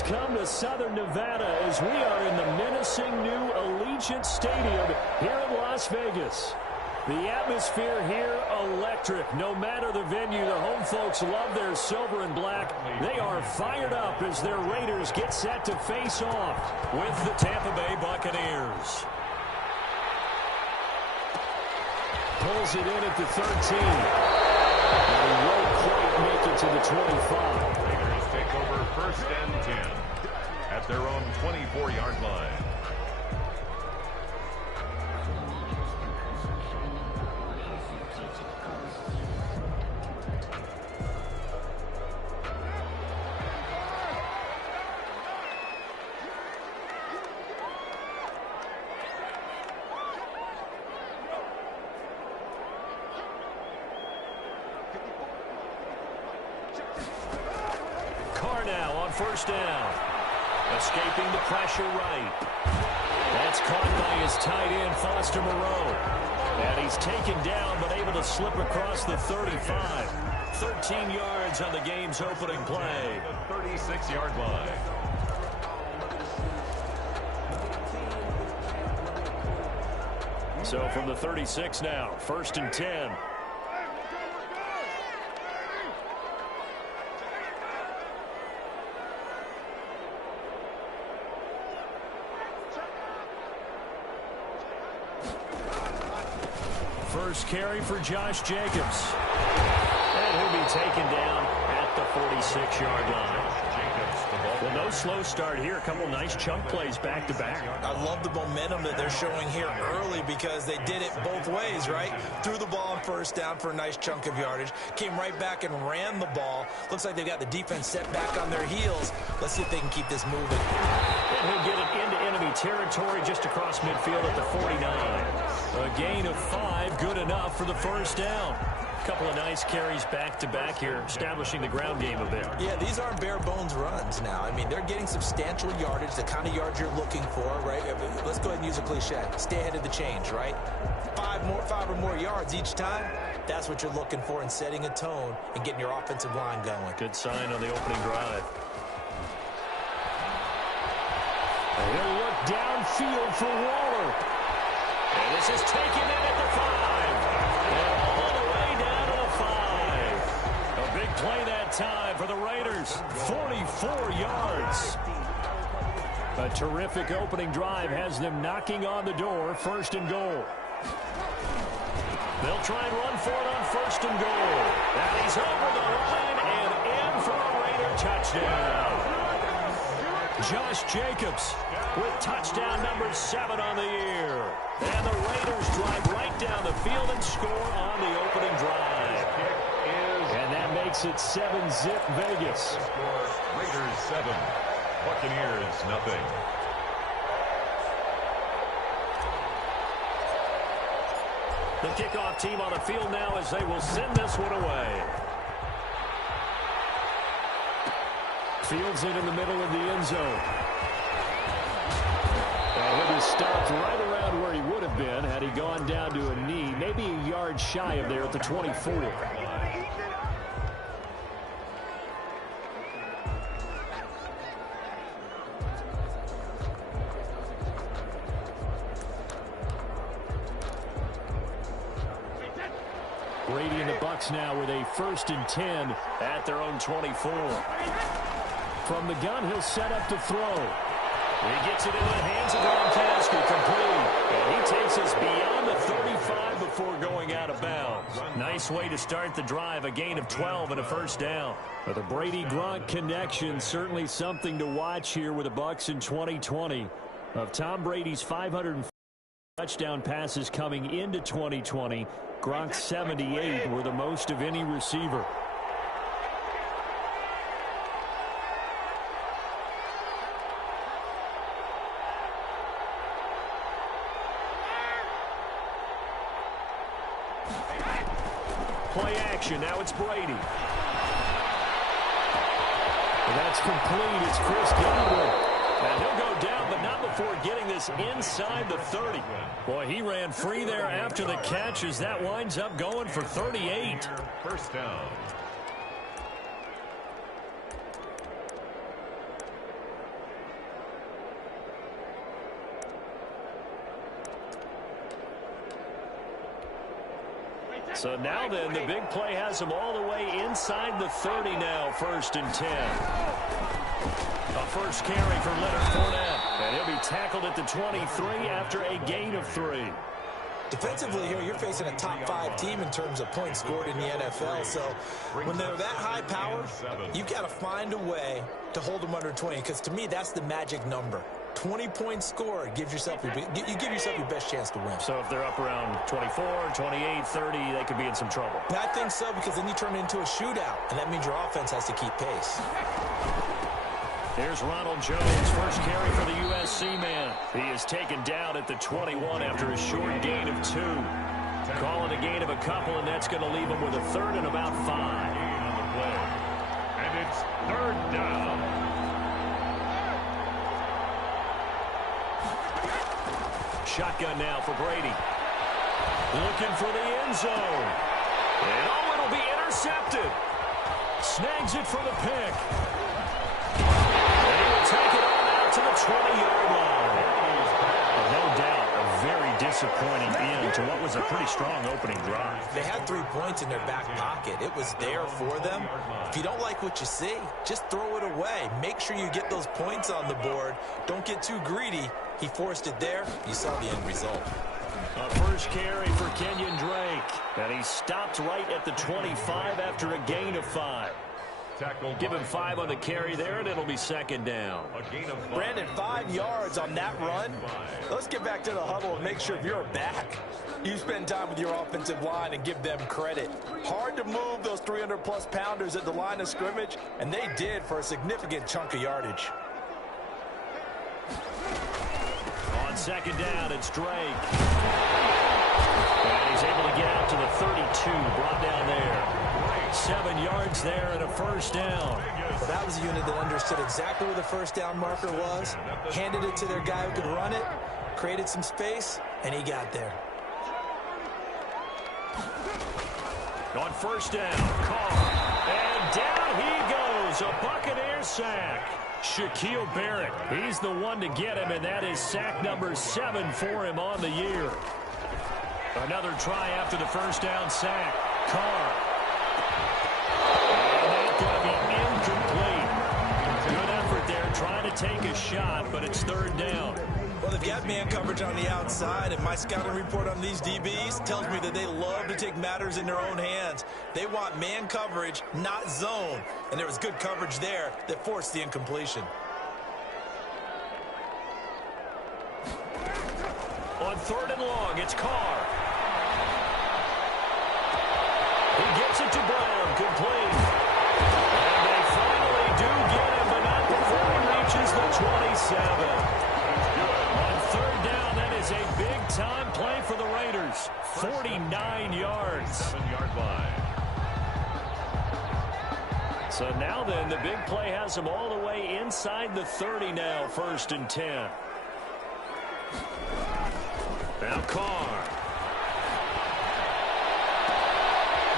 has come to Southern Nevada as we are in the menacing new Allegiant Stadium here in Las Vegas. The atmosphere here, electric. No matter the venue, the home folks love their silver and black. They are fired up as their Raiders get set to face off with the Tampa Bay Buccaneers. Pulls it in at the 13. And he won't quite make it to the 25. Raiders take over 1st and 10 at their own 24-yard line. Now on 1st down. Escaping the pressure right. That's caught by his tight end, Foster Moreau. And he's taken down but able to slip across the 35. 13 yards on the game's opening play. The 36-yard line. So from the 36 now, 1st and 10. First carry for Josh Jacobs. And he'll be taken down at the 46-yard line. Well, no slow start here. A couple nice chunk plays back-to-back. I love the momentum that they're showing here early because they did it both ways, right? Threw the ball on 1st down for a nice chunk of yardage. Came right back and ran the ball. Looks like they've got the defense set back on their heels. Let's see if they can keep this moving. And he'll get it into enemy territory just across midfield at the 49. A gain of 5, good enough for the 1st down. A couple of nice carries back-to-back here, establishing the ground game a bit. Yeah, these aren't bare-bones runs now. I mean, they're getting substantial yardage, the kind of yards you're looking for, right? Let's go ahead and use a cliche. Stay ahead of the change, right? 5 or more yards each time. That's what you're looking for in setting a tone and getting your offensive line going. Good sign on the opening drive. He'll look downfield for Waller. And this is taken in at the 5. And all the way down to the 5. A big play that time for the Raiders. 44 yards. A terrific opening drive has them knocking on the door. 1st and goal. They'll try and run for it on 1st and goal. And he's over the line and in for a Raider touchdown. Josh Jacobs with touchdown number 7 on the year. And the Raiders drive right down the field and score on the opening drive. And that makes it 7-zip Vegas. Raiders 7, Buccaneers nothing. The kickoff team on the field now as they will send this one away. Fields in the middle of the end zone. And he was stopped right around where he would have been had he gone down to a knee, maybe a yard shy of there at the 24. Brady and the Bucs now with a 1st and 10 at their own 24. From the gun, he'll set up to throw. He gets it into the hands of Gronkowski, complete. And he takes us beyond the 35 before going out of bounds. Nice way to start the drive, a gain of 12 and a 1st down. But the Brady-Gronk connection, certainly something to watch here with the Bucs in 2020. Of Tom Brady's 500 touchdown passes coming into 2020, Gronk's 78 were the most of any receiver. Play action. Now it's Brady. And that's complete. It's Chris Godwin. And he'll go down, but not before getting this inside the 30. Boy, he ran free there after the catch as that winds up going for 38. 1st down. So now then, the big play has him all the way inside the 30 now, 1st and 10. A first carry for Leonard Fournette. And he'll be tackled at the 23 after a gain of 3. Defensively here, you're facing a top 5 team in terms of points scored in the NFL. So when they're that high powered, you've got to find a way to hold them under 20. Because to me, that's the magic number. 20 points scored gives yourself you give yourself your best chance to win. So if they're up around 24, 28, 30, they could be in some trouble. I think so, because then you turn it into a shootout, and that means your offense has to keep pace. Here's Ronald Jones, first carry for the USC man. He is taken down at the 21 after a short gain of 2. Call it a gain of a couple, and that's going to leave him with a 3rd and about 5. On the play. And it's 3rd down. Shotgun now for Brady. Looking for the end zone. And oh, it'll be intercepted. Snags it for the pick. And he will take it on out to the 20-yard line. No doubt, a very disappointing end to what was a pretty strong opening drive. They had 3 points in their back pocket. It was there for them. If you don't like what you see, just throw it away. Make sure you get those points on the board. Don't get too greedy. He forced it there. You saw the end result. A first carry for Kenyon Drake. And he stopped right at the 25 after a gain of 5. Give him 5 on the carry there, and it'll be 2nd down. Brandon, 5 yards on that run. Let's get back to the huddle and make sure if you're a back, you spend time with your offensive line and give them credit. Hard to move those 300-plus pounders at the line of scrimmage, and they did for a significant chunk of yardage. On 2nd down, it's Drake. And he's able to get out to the 32, brought down there. 7 yards there and a 1st down. Well, that was a unit that understood exactly where the 1st down marker was, handed it to their guy who could run it, created some space, and he got there. On 1st down, Carr. And down he goes, a Buccaneers sack. Shaquille Barrett, he's the one to get him, and that is sack number 7 for him on the year. Another try after the 1st down sack. Carr. And that's going to be incomplete. Good effort there, trying to take a shot, but it's 3rd down. Well, they've got man coverage on the outside, and my scouting report on these DBs tells me that they love to take matters in their own hands. They want man coverage, not zone. And there was good coverage there that forced the incompletion. On 3rd and long, it's Carr. He gets it to Brown, complete. And they finally do get him, but not before he reaches the 27. On 3rd down, that is a big-time play for the Raiders. 49 yards. 7-yard line. So now then, the big play has them all the way inside the 30 now, 1st and 10. Now Carr.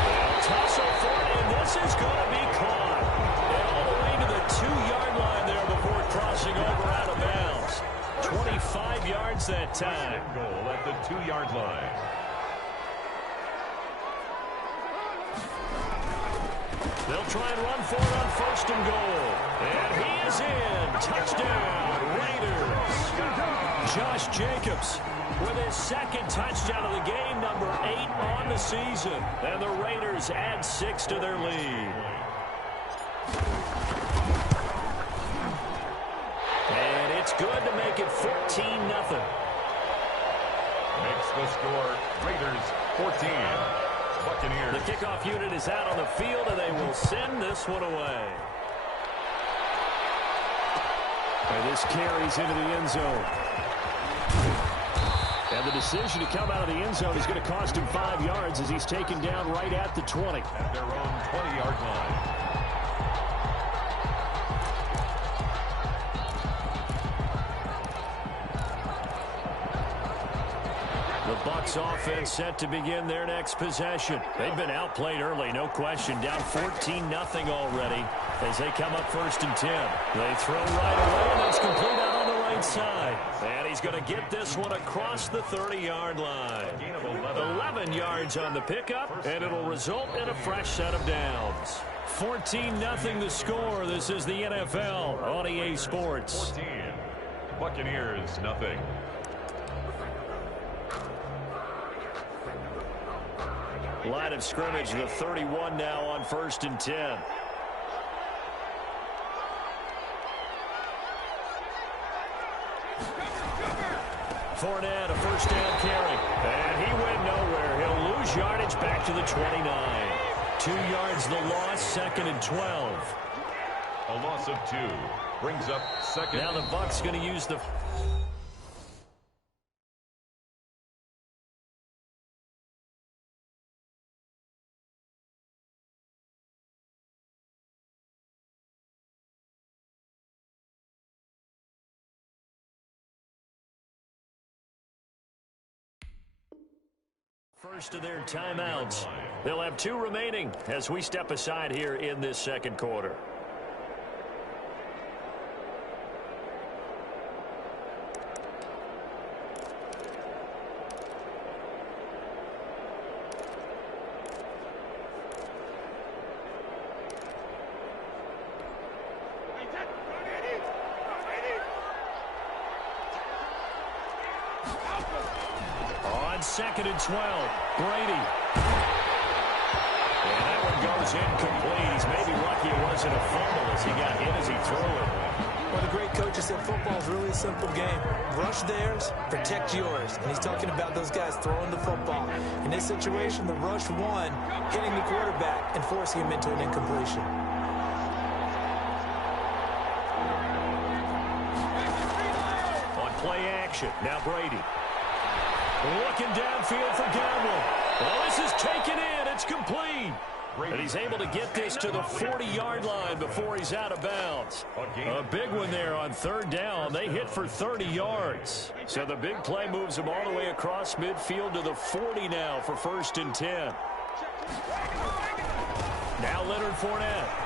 They'll tussle for it, and this is going to be caught. And all the way to the 2-yard line there before crossing over out of bounds. 25 yards that time. Goal at the 2-yard line. They'll try and run for it on 1st and goal. And he is in. Touchdown, Raiders. Josh Jacobs with his 2nd touchdown of the game, number 8 on the season. And the Raiders add 6 to their lead. And it's good to make it 14-0. Makes the score Raiders 14. Buccaneers. The kickoff unit is out on the field, and they will send this one away. And this carries into the end zone. And the decision to come out of the end zone is going to cost him 5 yards as he's taken down right at the 20. At their own 20-yard line. The Bucs offense set to begin their next possession. They've been outplayed early, no question. Down 14-0 already as they come up 1st and 10. They throw right away, and it's complete out on the right outside. And he's going to get this one across the 30-yard line. 11 yards on the pickup, and it'll result in a fresh set of downs. 14-0 the score. This is the NFL on EA Sports. 14. Buccaneers, nothing. Line of scrimmage, the 31 now on 1st and 10. Fournette, a first down carry. And he went nowhere. He'll lose yardage back to the 29. 2 yards the loss, 2nd and 12. A loss of 2. Brings up 2nd. Now the Bucs going to use the... First of their timeouts. They'll have 2 remaining as we step aside here in this second quarter. On 2nd and 12, Brady. And that one goes incomplete. He's maybe lucky it wasn't a fumble as he got hit as he threw it. Well, the great coach said football is really a simple game. Rush theirs, protect yours. And he's talking about those guys throwing the football. In this situation, the rush won, hitting the quarterback and forcing him into an incompletion. On play action, now Brady. Looking downfield for Gamble. Well, this is taken in. It's complete. And he's able to get this to the 40-yard line before he's out of bounds. A big one there on 3rd down. They hit for 30 yards. So the big play moves him all the way across midfield to the 40 now for 1st and 10. Now Leonard Fournette.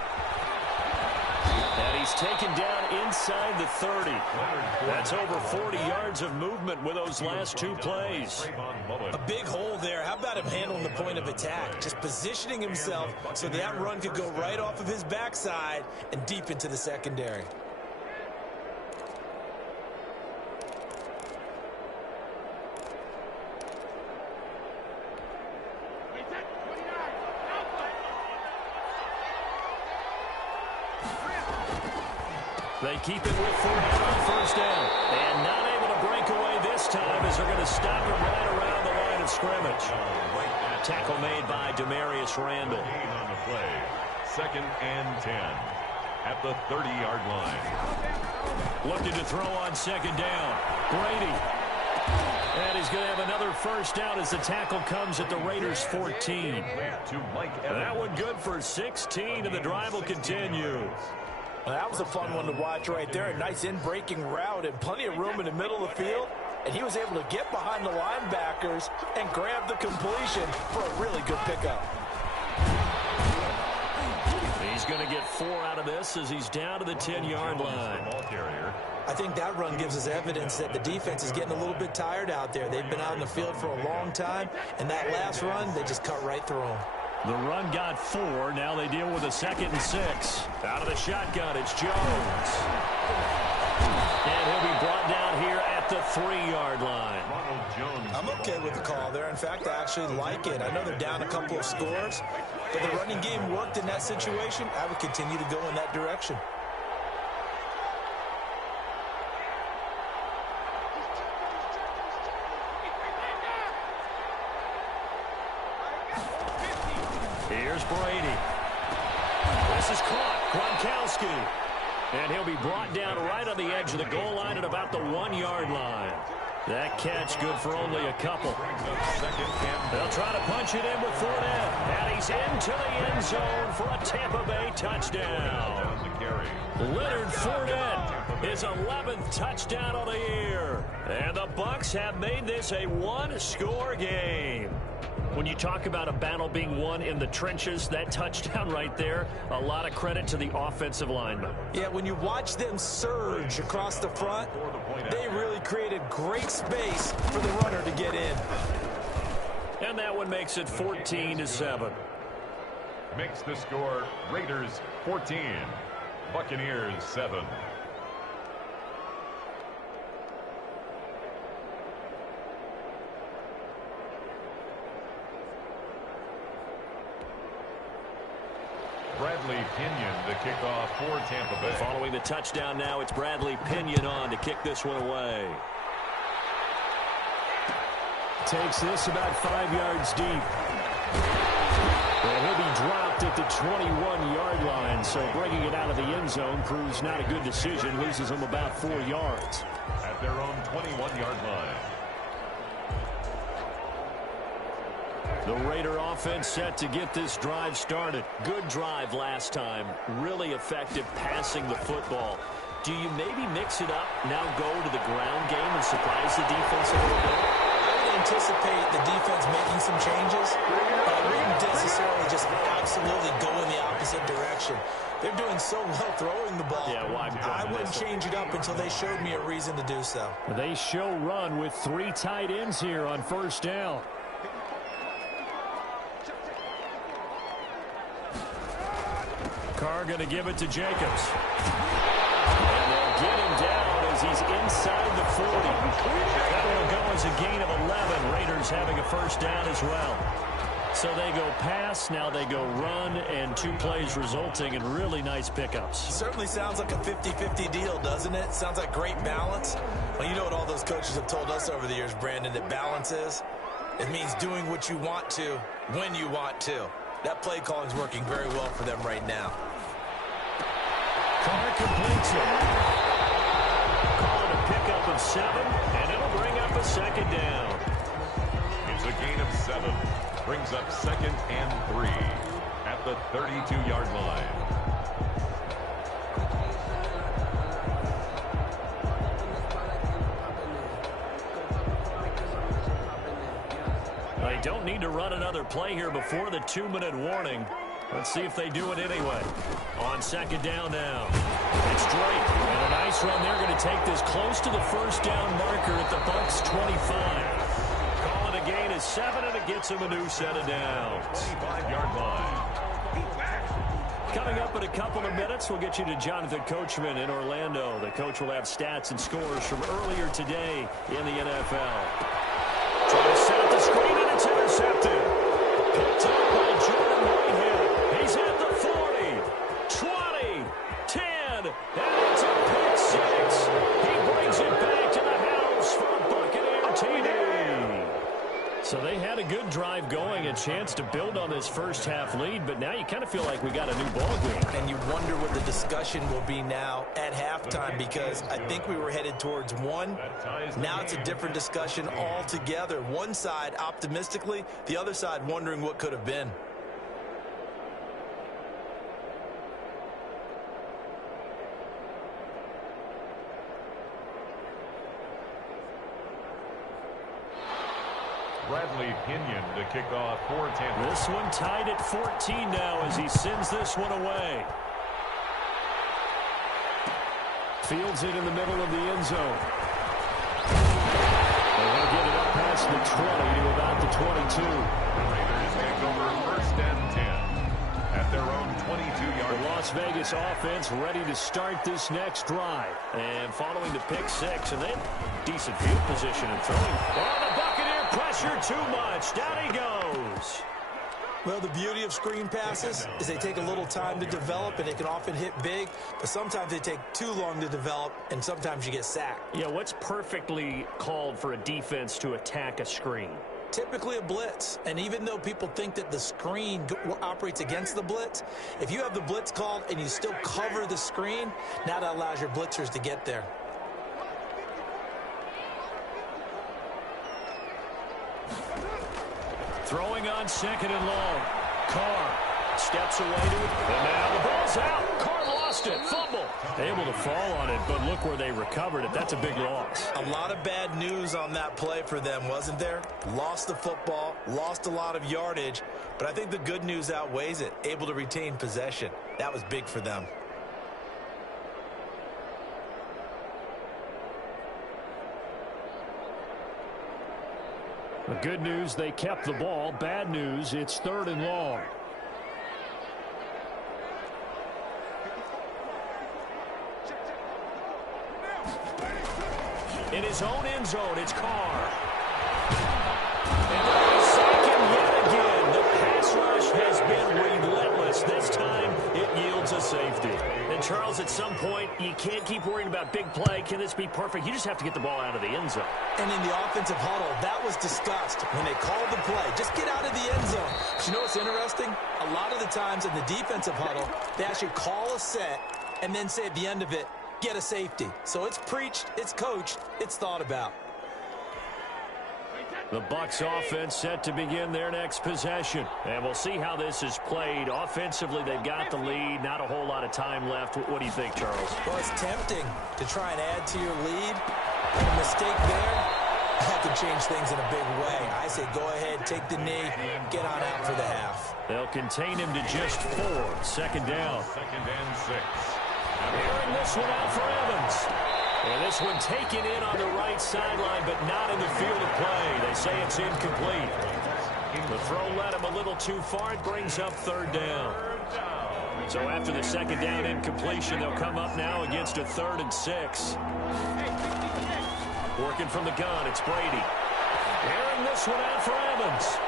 And he's taken down inside the 30. That's over 40 yards of movement with those last 2 plays. A big hole there. How about him handling the point of attack? Just positioning himself so that run could go right off of his backside and deep into the secondary. They keep it with Fournette on 1st down. And not able to break away this time as they're going to stop him right around the line of scrimmage. Tackle made by Demarius Randall. On the play. 2nd and 10. At the 30-yard line. Looking to throw on 2nd down. Brady. And he's going to have another first down as the tackle comes at the Raiders' 14. That one good for 16, and the drive will continue. Well, that was a fun one to watch right there. A nice in-breaking route and plenty of room in the middle of the field. And he was able to get behind the linebackers and grab the completion for a really good pickup. He's going to get 4 out of this as he's down to the 10-yard line. I think that run gives us evidence that the defense is getting a little bit tired out there. They've been out in the field for a long time, and that last run, they just cut right through them. The run got 4. Now they deal with a 2nd and 6. Out of the shotgun, it's Jones. And he'll be brought down here at the 3-yard line. I'm okay with the call there. In fact, I actually like it. I know they're down a couple of scores, but the running game worked in that situation. I would continue to go in that direction. Here's Brady. This is caught. Gronkowski. And he'll be brought down right on the edge of the goal line at about the 1-yard line. That catch good for only a couple. They'll try to punch it in with Fournette. And he's into the end zone for a Tampa Bay touchdown. Leonard Fournette, his 11th touchdown of the year. And the Bucs have made this a one-score game. When you talk about a battle being won in the trenches, that touchdown right there, a lot of credit to the offensive linemen. Yeah, when you watch them surge across the front, they really created great space for the runner to get in. And that one makes it 14-7. Makes the score Raiders 14, Buccaneers 7. Bradley Pinion to kick off for Tampa Bay. Following the touchdown now, it's Bradley Pinion on to kick this one away. Takes this about 5 yards deep. And he'll be dropped at the 21-yard line, so bringing it out of the end zone proves not a good decision. Loses him about 4 yards. At their own 21-yard line. The Raider offense set to get this drive started. Good drive last time. Really effective passing the football. Do you maybe mix it up, now go to the ground game and surprise the defense a little bit? I would anticipate the defense making some changes. I wouldn't necessarily just absolutely go in the opposite direction. They're doing so well throwing the ball. Yeah, well, I wouldn't change it up until they showed me a reason to do so. They show run with 3 tight ends here on first down. Carr going to give it to Jacobs. And they'll get him down as he's inside the 40. That will go as a gain of 11. Raiders having a first down as well. So they go pass, now they go run, and 2 plays resulting in really nice pickups. Certainly sounds like a 50-50 deal, doesn't it? Sounds like great balance. Well, you know what all those coaches have told us over the years, Brandon, that balance is? It means doing what you want to, when you want to. That play calling is working very well for them right now. Carr completes it. Calling a pickup of 7, and it'll bring up a second down. It's a gain of 7. Brings up 2nd and 3 at the 32-yard line. They don't need to run another play here before the 2-minute warning. Let's see if they do it anyway. On second down now. It's Drake. And a nice run. They're going to take this close to the first down marker at the Bucs 25. Calling a gain is 7, and it gets them a new set of downs. 25-yard line. Coming up in a couple of minutes, we'll get you to Jonathan Coachman in Orlando. The coach will have stats and scores from earlier today in the NFL. Trying to set up the screen, and it's intercepted. Picked up by Jordan Whitehead. He's at the 40, 20, 10, and it's a pick 6. He brings it back to the house for a Buccaneer TD. So they had a good drive going, a chance to build on this first half lead, but now you kind of feel like we got a new ball game. And you wonder what the discussion will be now at halftime, because I think we were headed towards 1. Now it's a different discussion altogether. One side optimistically, the other side wondering what could have been. Bradley Pinion to kick off for Tampa. This one tied at 14 now as he sends this one away. Fields it in the middle of the end zone. They're going to get it up past the 20 to about the 22. The Raiders take over 1st and 10 at their own 22-yard. The Las Vegas offense ready to start this next drive. And following the pick 6, and then decent field position and throwing. Oh, the Buccaneer pressure too much. Down he goes. Well, the beauty of screen passes is they take a little time to develop, and they can often hit big, but sometimes they take too long to develop, and sometimes you get sacked. Yeah, what's perfectly called for a defense to attack a screen? Typically a blitz, and even though people think that the screen operates against the blitz, if you have the blitz called and you still cover the screen, now that allows your blitzers to get there. Throwing on second and long. Carr steps away to it. And now the ball's out. Carr lost it. Fumble. Able to fall on it, but look where they recovered it. That's a big loss. A lot of bad news on that play for them, wasn't there? Lost the football, lost a lot of yardage, but I think the good news outweighs it. Able to retain possession. That was big for them. The good news, they kept the ball. Bad news, it's 3rd and long. In his own end zone, it's Carr. And they sack him yet again. The pass rush has been relentless. This time, it yields a safety. And, Charles, at some point, you can't keep worrying about big play. Can this be perfect? You just have to get the ball out of the end zone. And in the offensive huddle, that was discussed when they called the play. Just get out of the end zone. But you know what's interesting? A lot of the times in the defensive huddle, they actually call a set and then say at the end of it, get a safety. So it's preached, it's coached, it's thought about. The Bucs offense set to begin their next possession. And we'll see how this is played. Offensively, they've got the lead. Not a whole lot of time left. What do you think, Charles? Well, it's tempting to try and add to your lead. And a mistake there, that could change things in a big way. I say go ahead, take the knee, get on out for the half. They'll contain him to just 4. 2nd down. 2nd and 6. Airing this one out for Evans. And this one taken in on the right sideline, but not in the field of play. They say it's incomplete. The throw led him a little too far. It brings up 3rd down. So after the 2nd down incompletion, they'll come up now against a 3rd and 6. Working from the gun, it's Brady. Airing this one out for Evans.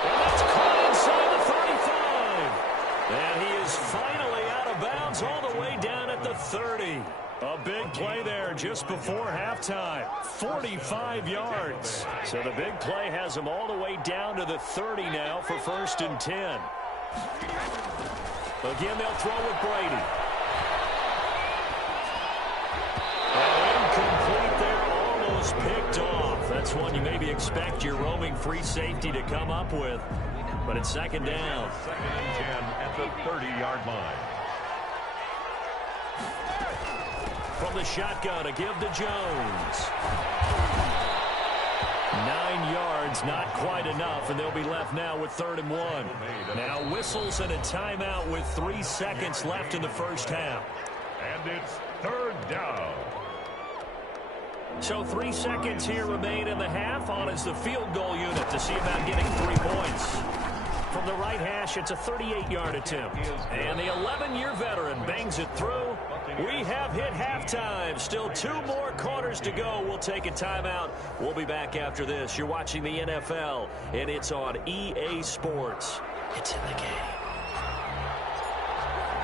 And that's caught inside the 35. And he is finally out of bounds all the way down at the 30. A big play there just before halftime. 45 yards. So the big play has him all the way down to the 30 now for 1st and 10. Again, they'll throw with Brady. And incomplete there, almost picked off. That's one you maybe expect your roaming free safety to come up with. But it's 2nd down. 2nd and 10 at the 30-yard line. From the shotgun, a give to Jones. 9 yards, not quite enough, and they'll be left now with 3rd and 1. Now whistles and a timeout with 3 seconds left in the first half. And it's 3rd down. So 3 seconds here remain in the half. On is the field goal unit to see about getting 3 points. From the right hash, it's a 38-yard attempt. And the 11-year veteran bangs it through. We have hit halftime. Still 2 more quarters to go. We'll take a timeout. We'll be back after this. You're watching the NFL, and it's on EA Sports. It's in the game.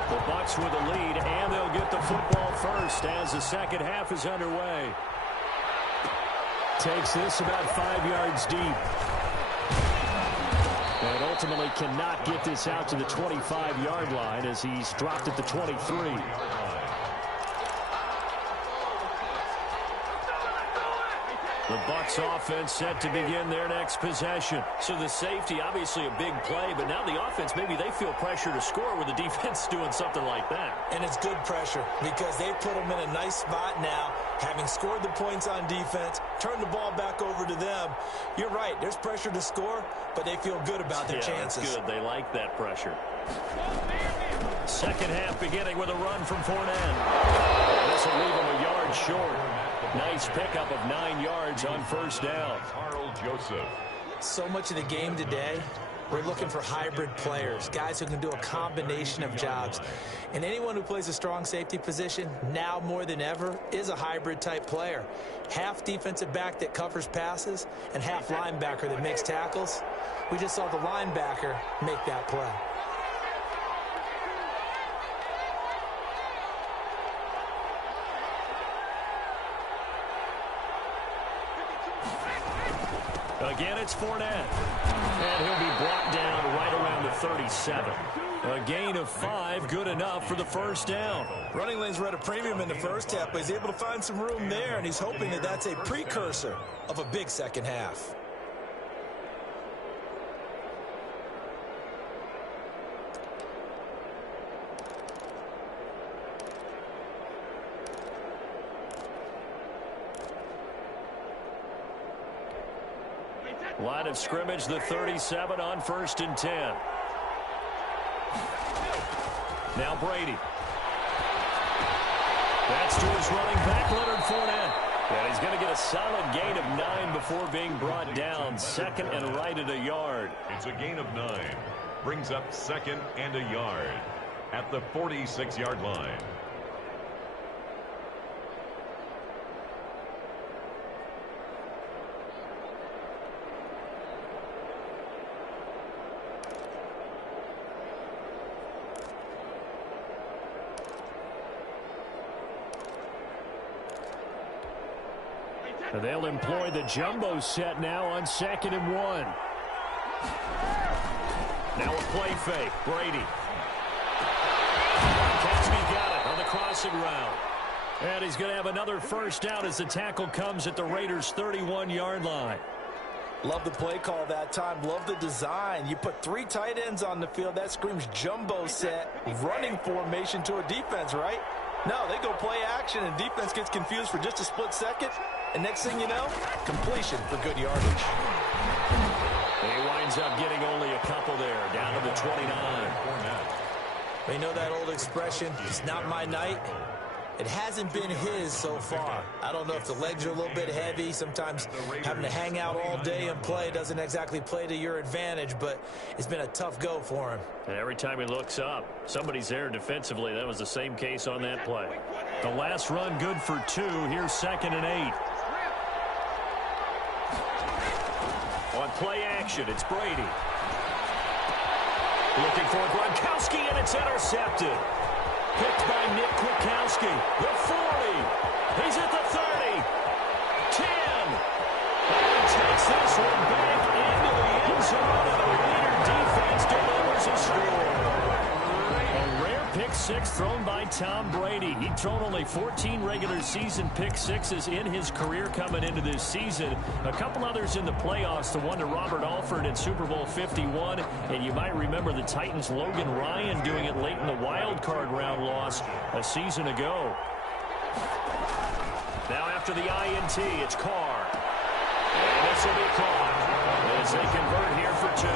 The Bucs with the lead, and they'll get the football first as the second half is underway. Takes this about 5 yards deep. And ultimately cannot get this out to the 25-yard line as he's dropped at the 23. The Bucs offense set to begin their next possession. So the safety, obviously a big play, but now the offense, maybe they feel pressure to score with the defense doing something like that. And it's good pressure because they put them in a nice spot now, having scored the points on defense, turn the ball back over to them. You're right, there's pressure to score, but they feel good about their chances. That's good. They like that pressure. Second half beginning with a run from Fournette. This will leave him a yard short. Nice pickup of 9 yards on first down. Carl Joseph. So much of the game today, we're looking for hybrid players, guys who can do a combination of jobs. And anyone who plays a strong safety position, now more than ever, is a hybrid type player. Half defensive back that covers passes and half linebacker that makes tackles. We just saw the linebacker make that play. Again, it's Fournette. And he'll be brought down right around the 37. A gain of 5, good enough for the first down. Running lanes were at a premium in the first half, but he's able to find some room there, and he's hoping that that's a precursor of a big second half. Line of scrimmage, the 37 on 1st and 10. Now Brady. That's to his running back, Leonard Fournette. And he's going to get a solid gain of 9 before being brought down. Second and right at a yard. It's a gain of 9. Brings up 2nd and a yard at the 46-yard line. And they'll employ the jumbo set now on 2nd and 1. Now a play fake. Brady. Gronkowski got it on the crossing route. And he's going to have another first down as the tackle comes at the Raiders' 31-yard line. Love the play call that time. Love the design. You put 3 tight ends on the field. That screams jumbo set, running formation to a defense, right? No, they go play action, and defense gets confused for just a split second. And next thing you know, completion for good yardage. He winds up getting only a couple there, down to the 29. They know that old expression, it's not my night. It hasn't been his so far. I don't know if the legs are a little bit heavy. Sometimes having to hang out all day and play doesn't exactly play to your advantage, but it's been a tough go for him. And every time he looks up, somebody's there defensively. That was the same case on that play. The last run good for 2. Here's 2nd and 8. On play action, it's Brady. Looking for Gronkowski, and it's intercepted. Picked by Nick Kwiatkowski. The 40. He's at the 30. 10. And he takes this one back into the end zone, and the Raider defense delivers a score. A rare pick six thrown by Tom Brady. He'd thrown only 14 regular season pick sixes in his career coming into this season. A couple others in the playoffs, the one to Robert Alford in Super Bowl 51. And you might remember the Titans' Logan Ryan doing it late in the wild card round loss a season ago. Now after the INT, it's Carr. And this will be caught as they convert here for 2.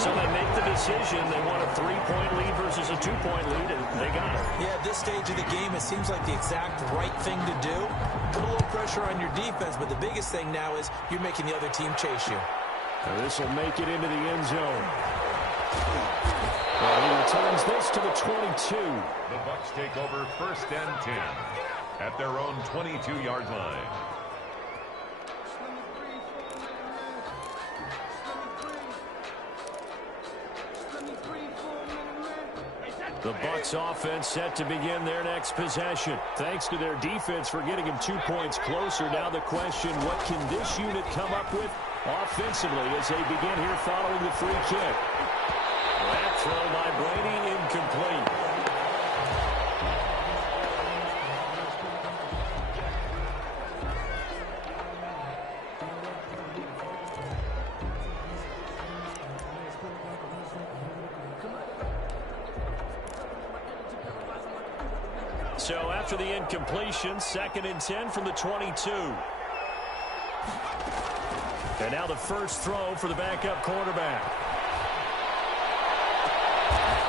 So they make the decision. They want a 3-point lead versus a 2-point lead, and they got it. Yeah, at this stage of the game, it seems like the exact right thing to do. Put a little pressure on your defense, but the biggest thing now is you're making the other team chase you. This will make it into the end zone. Well, he returns this to the 22. The Bucs take over 1st and 10 at their own 22-yard line. The Bucs offense set to begin their next possession. Thanks to their defense for getting them 2 points closer. Now the question, what can this unit come up with offensively as they begin here following the free kick? That throw by Brady incomplete. So after the incompletion, 2nd and 10 from the 22. And now the first throw for the backup quarterback.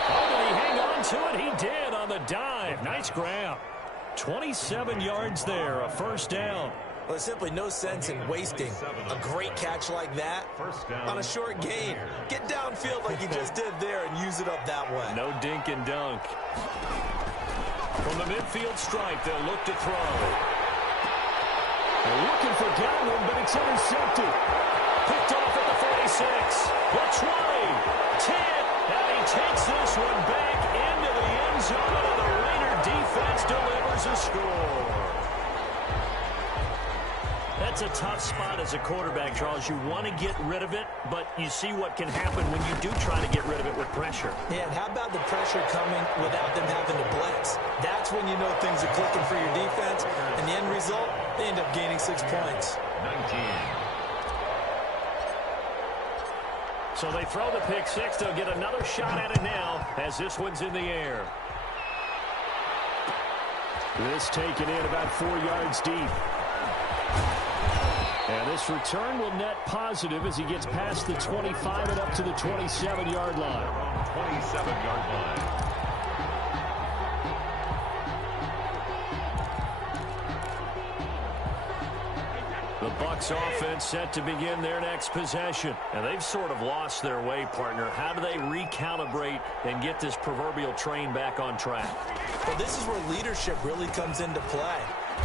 Oh, did he hang on to it? He did on the dive. Nice grab. 27 yards there, a first down. Well, there's simply no sense in wasting a great catch like that on a short gain. Get downfield like you just did there and use it up that way. No dink and dunk. From the midfield stripe, they'll look to throw. They're looking for Godwin, but it's intercepted. Picked off at the 46, the 20, 10, and he takes this one back into the end zone, and the Raider defense delivers a score. That's a tough spot as a quarterback, Charles. You want to get rid of it, but you see what can happen when you do try to get rid of it with pressure. Yeah, and how about the pressure coming without them having to blitz? That's when you know things are clicking for your defense, and the end result, they end up gaining 6 points. 19. So they throw the pick six. They'll get another shot at it now as this one's in the air. This taken in about 4 yards deep. And this return will net positive as he gets past the 25 and up to the 27-yard line. 27-yard line. The Bucs offense set to begin their next possession. And they've sort of lost their way, partner. How do they recalibrate and get this proverbial train back on track? Well, this is where leadership really comes into play.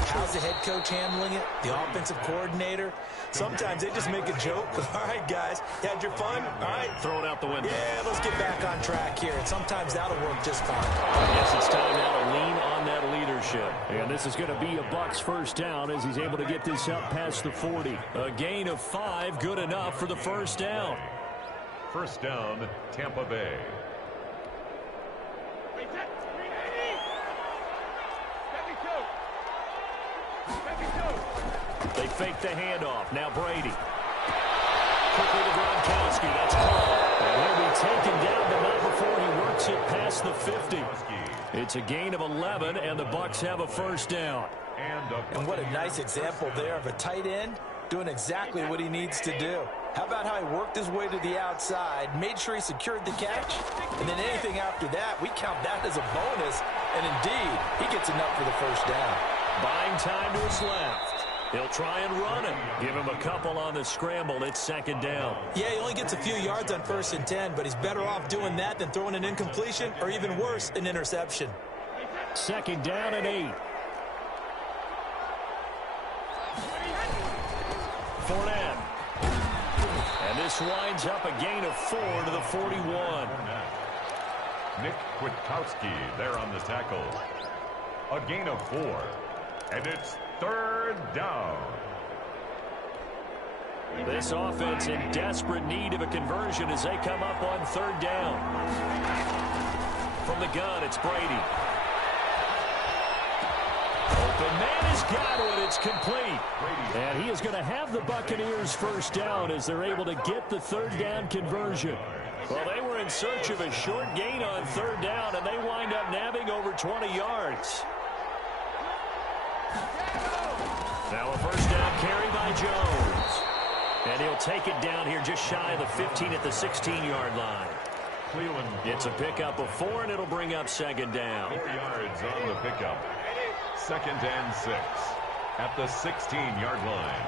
How's the head coach handling it? The offensive coordinator? Sometimes they just make a joke. All right, guys, you had your fun? All right. Throw it out the window. Yeah, let's get back on track here. And sometimes that'll work just fine. I guess it's time now to lean on that leadership. And this is going to be a Bucs first down as he's able to get this up past the 40. A gain of 5, good enough for the first down. First down, Tampa Bay. They fake the handoff. Now Brady. Quickly to Gronkowski. That's called. And he'll be taken down, but not before he works it past the 50. It's a gain of 11, and the Bucs have a first down. And what a nice example there of a tight end doing exactly what he needs to do. How about how he worked his way to the outside, made sure he secured the catch, and then anything after that, we count that as a bonus. And indeed, he gets enough for the first down. Buying time to his left. He'll try and run it. Give him a couple on the scramble. It's second down. Yeah, he only gets a few yards on 1st and 10, but he's better off doing that than throwing an incompletion or even worse, an interception. Second down and 8. Fournette. And this winds up a gain of 4 to the 41. Nick Kwiatkowski there on the tackle. A gain of 4. And it's third down. This offense in desperate need of a conversion as they come up on third down. From the gun, it's Brady. Open man has got it. It's complete. And he is going to have the Buccaneers first down as they're able to get the third down conversion. Well, they were in search of a short gain on third down, and they wind up nabbing over 20 yards. Now a first down carry by Jones. And he'll take it down here just shy of the 15 at the 16-yard line. Cleveland. It's a pickup of 4, and it'll bring up second down. 4 yards on the pickup. Second and 6 at the 16-yard line.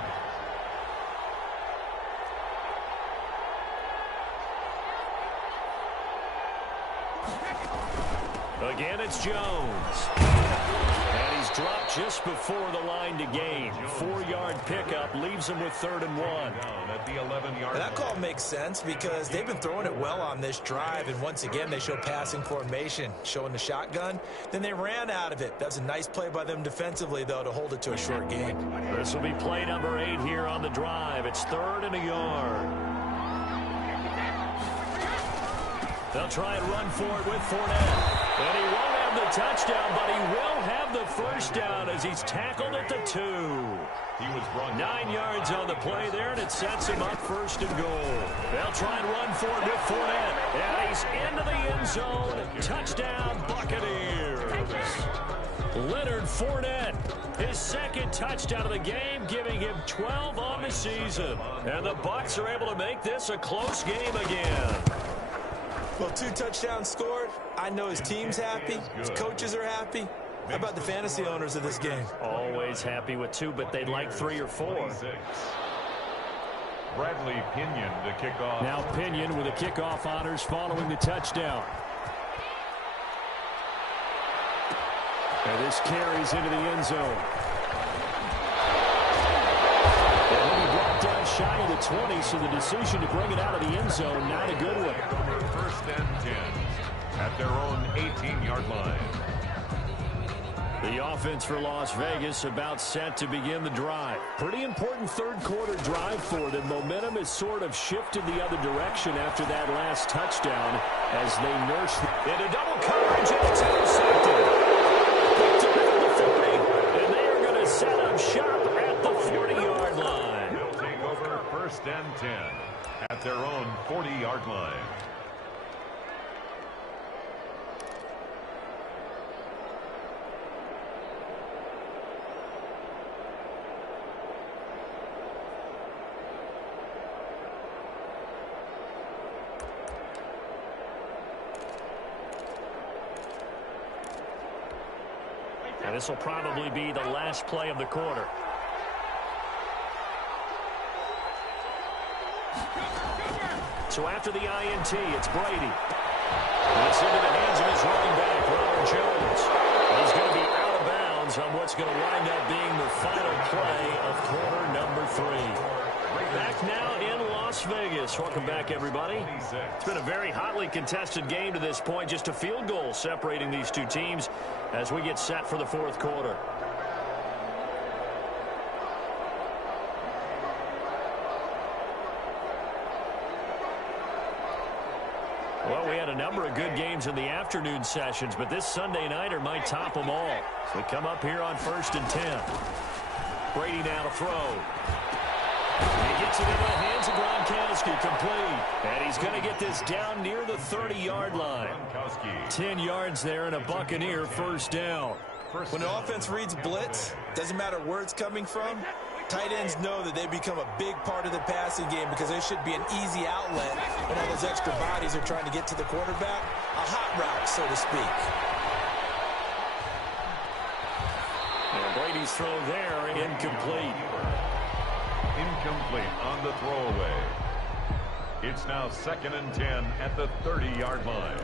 Again, it's Jones. And he's dropped just before the line to gain. 4-yard pickup leaves him with 3rd and 1. Down at the 11-yard line. That call makes sense because they've been throwing it well on this drive, and once again they show passing formation, showing the shotgun. Then they ran out of it. That's a nice play by them defensively, though, to hold it to a short gain. This will be play number 8 here on the drive. It's 3rd and a yard. They'll try and run for it with Fournette. And he won't have the touchdown, but he will have the first down as he's tackled at the 2. He was brought 9 yards on the play there, and it sets him up 1st and goal. They'll try and run for it with Fournette. And he's into the end zone. Touchdown, Buccaneers. Leonard Fournette, his 2nd touchdown of the game, giving him 12 on the season. And the Bucs are able to make this a close game again. Well, 2 touchdowns scored. I know his team's happy. His coaches are happy. How about the fantasy owners of this game? Always happy with 2, but they'd like 3 or 4. Bradley Pinion to kick off. Now Pinion with the kickoff honors following the touchdown. And this carries into the end zone. And he'll be brought down shy of the 20, so the decision to bring it out of the end zone, not a good one. 1st and 10 at their own 18-yard line. The offense for Las Vegas about set to begin the drive. Pretty important 3rd quarter drive for them. Momentum has sort of shifted the other direction after that last touchdown as they nurse into double coverage, and it's intercepted. Picked up at the 40, and they are going to set up shop at the 40-yard line. They'll take over 1st and 10 at their own 40-yard line. this will probably be the last play of the quarter. So after the INT, it's Brady. It's into the hands of his running back, Ronald Jones. He's going to be out of bounds on what's going to wind up being the final play of quarter number 3. Back now in Las Vegas. Welcome back, everybody. It's been a very hotly contested game to this point. Just a field goal separating these two teams as we get set for the fourth quarter. Well, we had a number of good games in the afternoon sessions, but this Sunday nighter might top them all. So we come up here on 1st and 10. Brady now to throw. He gets it into the hands of Gronkowski, complete. And he's going to get this down near the 30-yard line. 10 yards there and a Buccaneer first down. When the offense reads blitz, doesn't matter where it's coming from, tight ends know that they become a big part of the passing game because there should be an easy outlet when all those extra bodies are trying to get to the quarterback. A hot route, so to speak. And Brady's throw there, incomplete. Incomplete on the throwaway. It's now 2nd and 10 at the 30-yard line.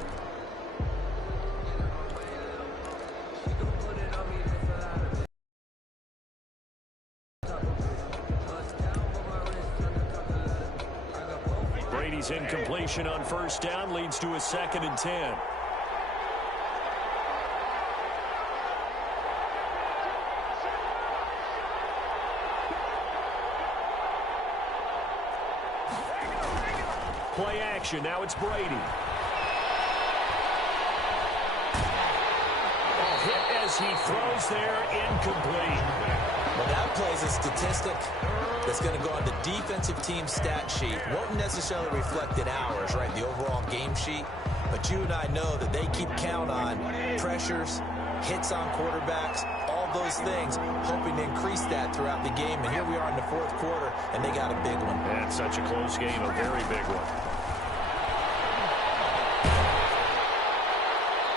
Brady's incompletion on first down leads to a 2nd and 10. Play action. Now it's Brady. Hit as he throws there, incomplete. Well, that plays a statistic that's going to go on the defensive team stat sheet. Won't necessarily reflect in ours, right, the overall game sheet. But you and I know that they keep count on pressures, hits on quarterbacks, all those things, hoping to increase that throughout the game. And here we are in the fourth quarter, and they got a big one. That's such a close game, a very big one.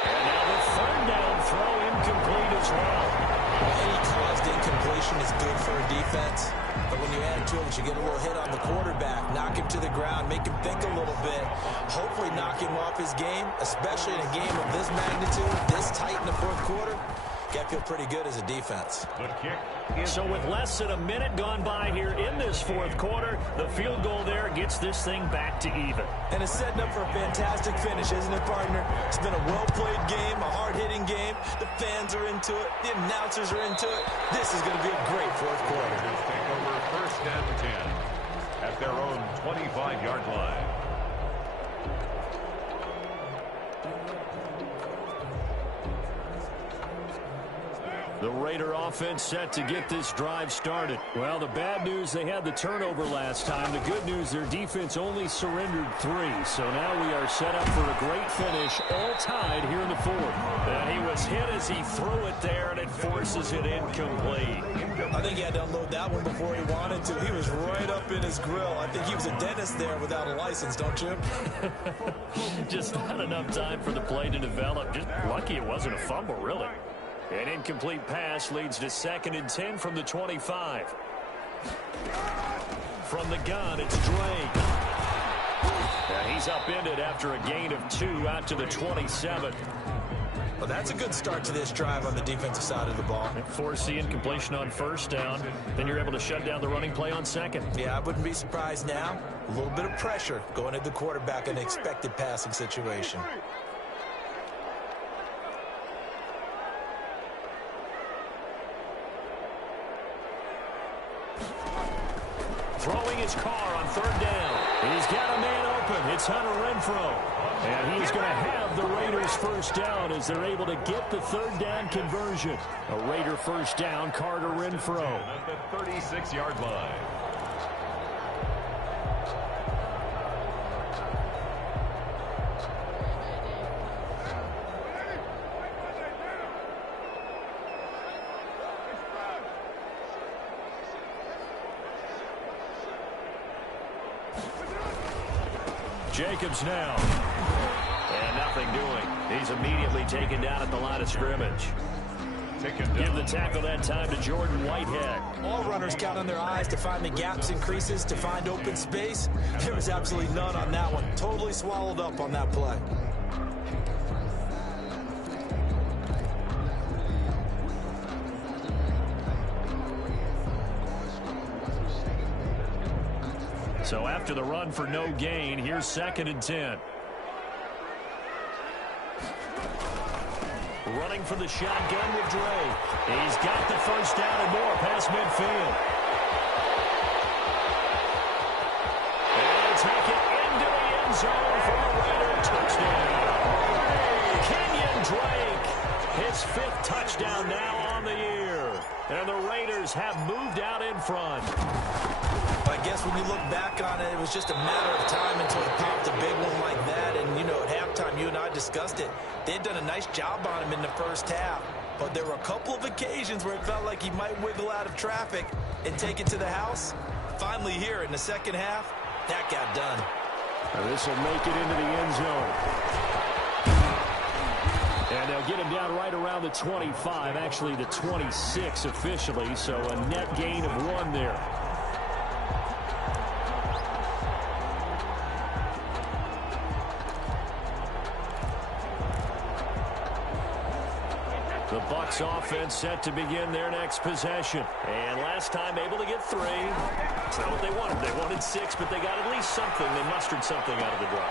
And now the 3rd down throw incomplete as well. Any caused incompletion is good for a defense. But when you add to it, you get a little hit on the quarterback, knock him to the ground, make him think a little bit, hopefully knock him off his game, especially in a game of this magnitude, this tight in the fourth quarter. Got to feel pretty good as a defense. The kick. So with less than a minute gone by here in this fourth quarter, the field goal there gets this thing back to even. And it's setting up for a fantastic finish, isn't it, partner? It's been a well-played game, a hard-hitting game. The fans are into it. The announcers are into it. This is going to be a great fourth quarter. Take over 1st and 10 at their own 25-yard line. The Raider offense set to get this drive started. Well, the bad news, they had the turnover last time. The good news, their defense only surrendered 3. So now we are set up for a great finish, all tied here in the fourth. And he was hit as he threw it there, and it forces it incomplete. I think he had to unload that one before he wanted to. He was right up in his grill. I think he was a dentist there without a license, don't you? Just not enough time for the play to develop. Just lucky it wasn't a fumble, really. An incomplete pass leads to 2nd and 10 from the 25. From the gun, it's Drake. And he's upended after a gain of 2 out to the 27. Well, that's a good start to this drive on the defensive side of the ball. Force the incompletion on first down. Then you're able to shut down the running play on second. Yeah, I wouldn't be surprised now. A little bit of pressure going at the quarterback in an expected passing situation. Throwing his car on 3rd down. He's got a man open. It's Hunter Renfrow. And he's going to have the Raiders first down as they're able to get the 3rd down conversion. A Raider first down, Carter Renfrow. At the 36-yard line. Jacobs now. And nothing doing. He's immediately taken down at the line of scrimmage. taken down. Give the tackle that time to Jordan Whitehead. All runners count on their eyes to find the gaps and creases, to find open space. There was absolutely none on that one. Totally swallowed up on that play. So after the run for no gain, here's 2nd and 10. Running for the shotgun with Dre. He's got the first down and more past midfield. And take it into the end zone for a Raider touchdown. Kenyon Drake, his 5th touchdown now on the year. And the Raiders have moved out in front. I guess when you look back on it, it was just a matter of time until he popped a big one like that. And, you know, at halftime, you and I discussed it. They'd done a nice job on him in the first half. But there were a couple of occasions where it felt like he might wiggle out of traffic and take it to the house. Finally here in the second half, that got done. This will make it into the end zone. And they'll get him down right around the 25, actually the 26 officially. So a net gain of 1 there. The Bucs offense set to begin their next possession. And last time able to get 3. It's not what they wanted. They wanted 6, but they got at least something. They mustered something out of the drive.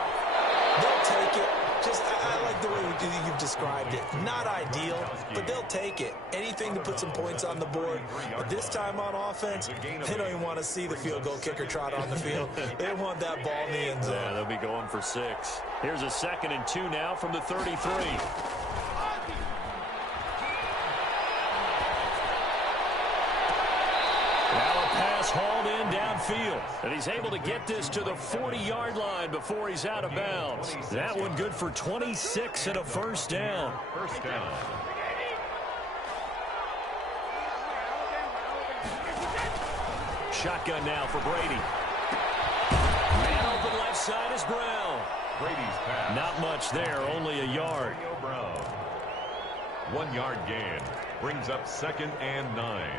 They'll take it. I like the way you've described it. Not ideal, but they'll take it. Anything to put some points on the board. But this time on offense, they don't even want to see the field goal kicker trot on the field. They want that ball in the end zone. Yeah, they'll be going for 6. Here's a 2nd and 2 now from the 33. Hauled in downfield, and he's able to get this to the 40-yard line before he's out of bounds. That one good for 26 and a first down. First down. Shotgun now for Brady. Man open left side is Brown. Brady's pass. Not much there, only a yard. Brown. 1-yard gain brings up 2nd and 9.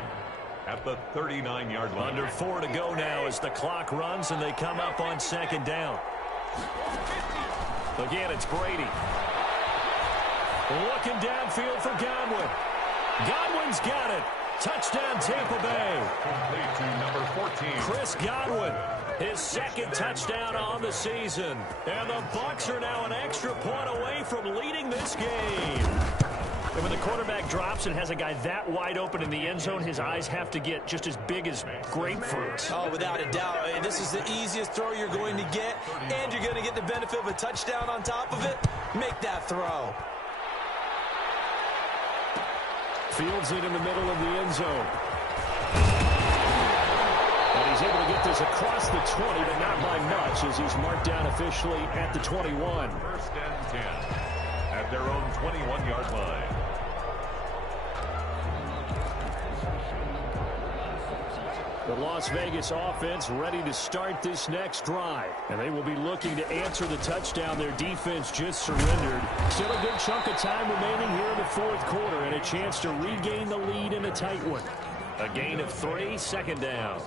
At the 39-yard line. Under 4 to go now as the clock runs and they come up on 2nd down. Again, it's Brady. Looking downfield for Godwin. Godwin's got it. Touchdown, Tampa Bay. Complete to number 14. Chris Godwin, his 2nd touchdown on the season. And the Bucs are now an extra point away from leading this game. And when the quarterback drops and has a guy that wide open in the end zone, his eyes have to get just as big as grapefruits. Oh, without a doubt. This is the easiest throw you're going to get, and you're going to get the benefit of a touchdown on top of it. Make that throw. Fields it in the middle of the end zone. And he's able to get this across the 20, but not by much, as he's marked down officially at the 21. First and 10 at their own 21-yard line. The Las Vegas offense ready to start this next drive. And they will be looking to answer the touchdown their defense just surrendered. Still a good chunk of time remaining here in the 4th quarter and a chance to regain the lead in a tight one. A gain of 3, 2nd down.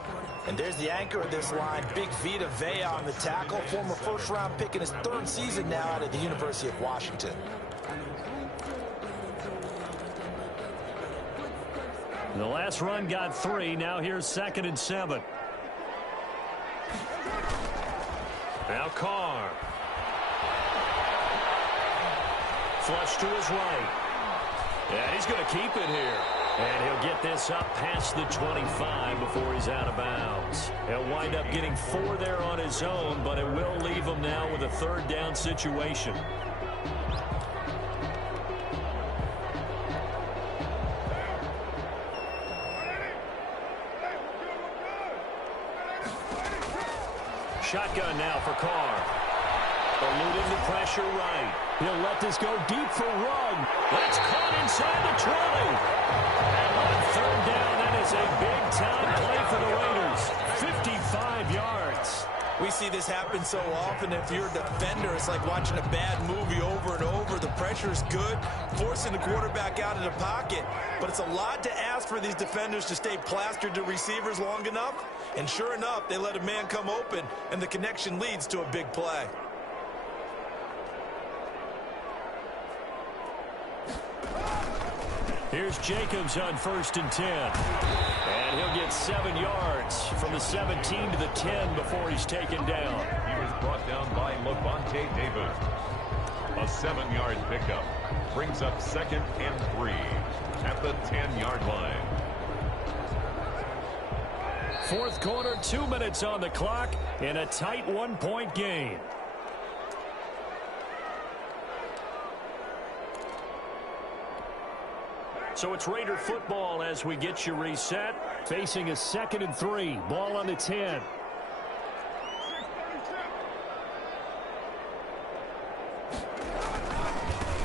And there's the anchor of this line, Big Vita Vea on the tackle. Former 1st-round pick in his 3rd season now out of the University of Washington. The last run got 3. Now here's 2nd and 7. Now Carr. Flush to his right. And he's going to keep it here. And he'll get this up past the 25 before he's out of bounds. He'll wind up getting 4 there on his own, but it will leave him now with a 3rd down situation. Shotgun now for Carr. Eluding the pressure right. He'll let this go deep for Rugg. That's caught inside the 20. And on 3rd down, that is a big-time play for the Raiders. 55 yards. We see this happen so often. If you're a defender, it's like watching a bad movie over and over. The pressure's good, forcing the quarterback out of the pocket. But it's a lot to ask for these defenders to stay plastered to receivers long enough. And sure enough, they let a man come open, and the connection leads to a big play. Here's Jacobs on 1st and 10. And he'll get 7 yards from the 17 to the 10 before he's taken down. He was brought down by Levante Davis. A 7-yard pickup brings up 2nd and 3 at the 10-yard line. 4th quarter, 2 minutes on the clock in a tight 1-point game. So it's Raider football as we get you reset. Facing a 2nd and 3. Ball on the 10.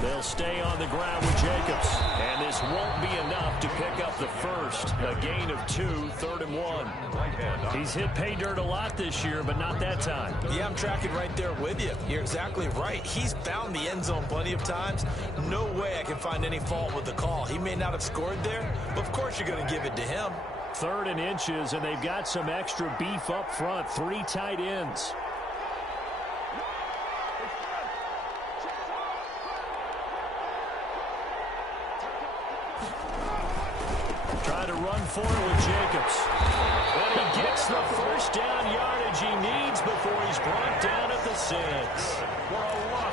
They'll stay on the ground with Jacobs. And this won't be enough to pick up the first. A gain of 2, 3rd and 1. He's hit pay dirt a lot this year, but not that time. Yeah, I'm tracking right there with you. You're exactly right. He's found the end zone plenty of times. No way I can find any fault with the call. He may not have scored there, but of course you're going to give it to him. 3rd and inches, and they've got some extra beef up front. 3 tight ends. Trying to run for it with Jacobs. And he gets the first down yardage he needs before he's brought down at the 6.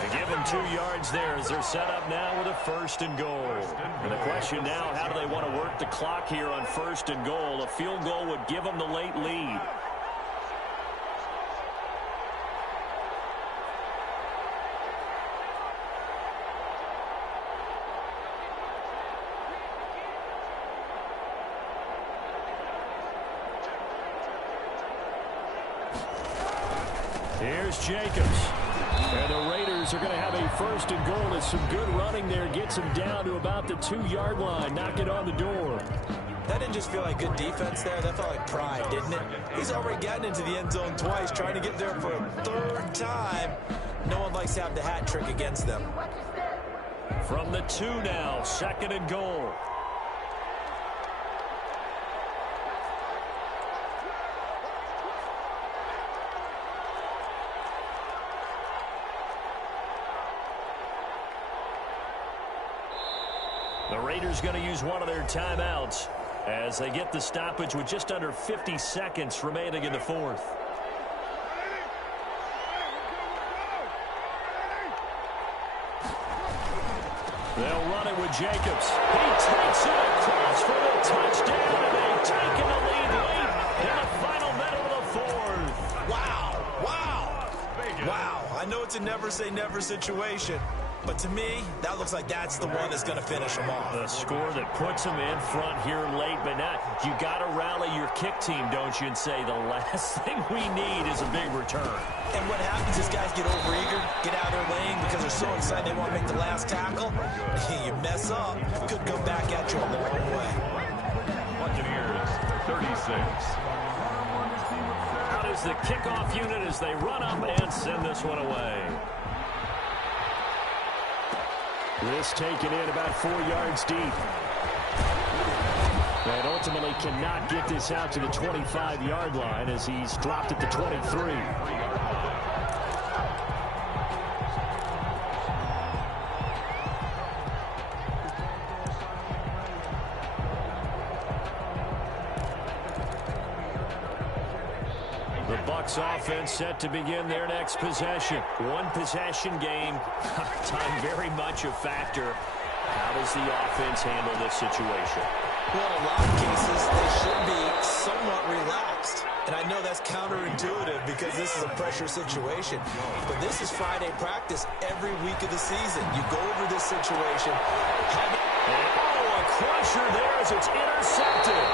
They give him 2 yards there as they're set up now with a 1st and goal. And the question now, how do they want to work the clock here on 1st and goal? A field goal would give them the late lead. Here's Jacobs. And the Raiders are going to have a 1st and goal. As some good running there gets him down to about the 2-yard line. Knock it on the door. That didn't just feel like good defense there. That felt like pride, didn't it? He's already gotten into the end zone twice, trying to get there for a 3rd time. No one likes to have the hat trick against them. From the 2 now, 2nd and goal. The Raiders going to use one of their timeouts as they get the stoppage with just under 50 seconds remaining in the 4th. They'll run it with Jacobs. He takes it across for the touchdown, and they've taken the lead late in the final minute of the 4th. Wow, wow, wow. I know it's a never-say-never situation, but to me, that looks like that's the one that's going to finish them off. The score that puts them in front here late, but now you got to rally your kick team, don't you, and say the last thing we need is a big return. And what happens is guys get overeager, get out of their lane because they're so excited they want to make the last tackle. You mess up, could come back at you a long way. Buccaneers, 36. Out is the kickoff unit as they run up and send this one away. This taken in about 4 yards deep. And ultimately cannot get this out to the 25-yard line as he's dropped at the 23. The Bucs offense set to begin their next possession. One possession game. Time very much a factor. How does the offense handle this situation? Well, in a lot of cases, they should be somewhat relaxed. And I know that's counterintuitive because this is a pressure situation. But this is Friday practice every week of the season. You go over this situation. A crusher there as it's intercepted.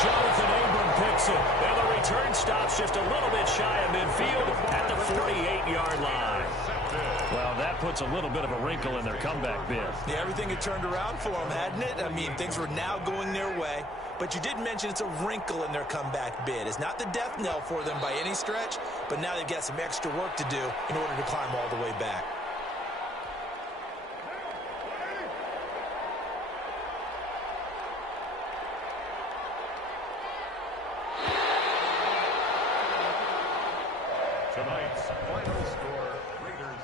Jonathan Abram picks it. And the return stops just a little bit shy of midfield at the 48-yard line. Well, that that puts a little bit of a wrinkle in their comeback bid. Yeah, everything had turned around for them, hadn't it? I mean, things were now going their way. But you did mention it's a wrinkle in their comeback bid. It's not the death knell for them by any stretch, but now they've got some extra work to do in order to climb all the way back. Tonight's final score, Raiders